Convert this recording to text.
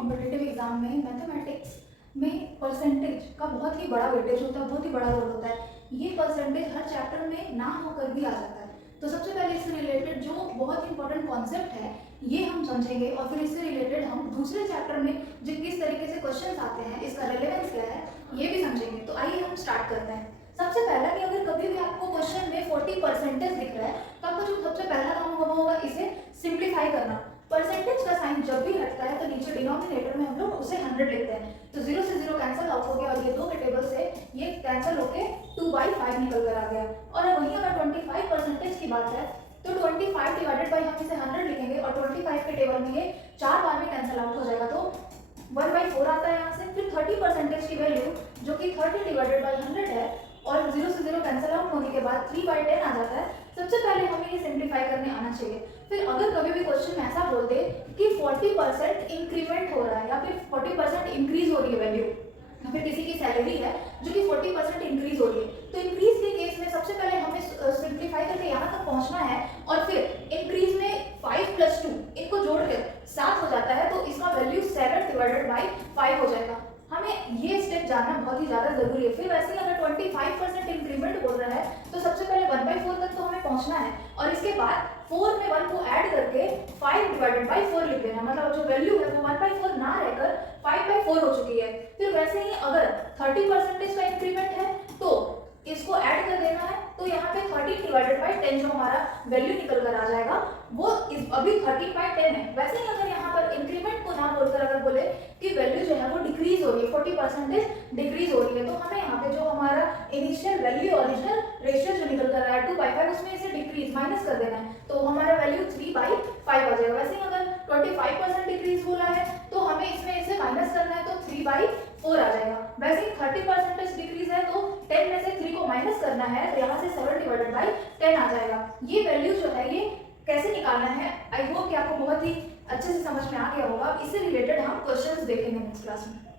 Competitive exam में mathematics में percentage का बहुत ही बड़ा वेटेज होता है, बहुत ही बड़ा रोल होता है। ये परसेंटेज हर चैप्टर में ना होकर भी आ जाता है। तो सबसे पहले इससे रिलेटेड जो बहुत इंपॉर्टेंट कॉन्सेप्ट है ये हम समझेंगे और फिर इससे रिलेटेड हम दूसरे चैप्टर में जो किस तरीके से क्वेश्चंस आते हैं, इसका रेलेवेंस क्या है, ये भी समझेंगे। तो आइए हम स्टार्ट करते हैं। सबसे पहला कि अगर कभी भी आपको क्वेश्चन में 40% दिख रहा है तो आपका जो सबसे पहला काम होगा इसे सिंप्लीफाई करना। परसेंटेज का साइन जब भी हटता है तो नीचे डिनोमिनेटर में हम लोग उसे 100 लेते हैं, तो 0 से 0 कैंसिल आउट हो गया और ये 2 के टेबल से ये कैंसिल होके 2/5 निकल कर आ गया। और वहीं अगर 25% की बात है तो 25 डिवाइडेड बाई हम इसे 100 लिखेंगे और 25 के टेबल में ये 4 बार में कैंसिल आउट हो जाएगा, तो 1/4 आता है यहाँ से। फिर 30% की वैल्यू जो कि 30 डिवाइडेड बाई 100 है और 0 से 0 कैंसिल आउट होने के बाद 3/10 आ जाता है। सबसे पहले हमें ये सिंप्लीफाई करने आना चाहिए। फिर अगर कभी भी क्वेश्चन ऐसा बोल दे कि 40% इंक्रीमेंट हो रहा है या फिर 40% इंक्रीज हो रही है वैल्यू, या फिर किसी की सैलरी है जो कि 40% इंक्रीज हो रही है, तो इंक्रीज के केस में सबसे पहले हमें सिंप्लीफाई करके यहाँ तक पहुँचना है और फिर इंक्रीज में 5 + 2 इनको जोड़ के 7 हो जाता है, तो इसका वैल्यू 7 डिवाइडेड बाई 5 हो जाएगा। हमें ये स्टेप जानना बहुत ही ज़्यादा जरूरी है। फिर वैसे ही अगर 25% इंक्रीमेंट बोल रहा है तो सबसे पहले 1/4 तक तो हमें पहुंचना है और इसके बाद 4 में 1 को ऐड करके 5 डिवाइडेड बाई 4 लिख देना, मतलब जो वैल्यू है वो 1/4 ना रहकर 5/4 हो चुकी है। फिर वैसे ही अगर 30% का इंक्रीमेंट है तो इसको ऐड कर देना है, तो यहाँ पे 30 डिवाइडेड बाई 10 जो हमारा वैल्यू निकल कर आ जाएगा वो अभी 30/10 है। वैसे ही अगर यहाँ पर इंक्रीमेंट को ना बोलकर अगर बोले कि वैल्यू जो है वो डिक्रीज हो रही है, 40% डिक्रीज हो रही है, तो हमें यहाँ पे जो हमारा इनिशियल वैल्यू ओरिजिनल रेशियो जो निकल कर रहा है 2/5 उसमें इसे डिक्रीज माइनस कर देना है, तो हमारा वैल्यू 3/5 आ जाएगा। वैसे ही अगर 25% डिक्रीज बोला है तो हमें इसमें इसे माइनस करना है, तो 3/4 आ जाएगा। वैसे ही 30% डिक्रीज है तो 10 में से 3 को माइनस करना है, तो यहाँ से 7 डिवाइडेड बाई 10 आ जाएगा। ये वैल्यू जो है ये कैसे निकालना है, आई होप कि आपको बहुत ही अच्छे से समझ में आ गया होगा। इससे रिलेटेड हम क्वेश्चंस देखेंगे नेक्स्ट क्लास में।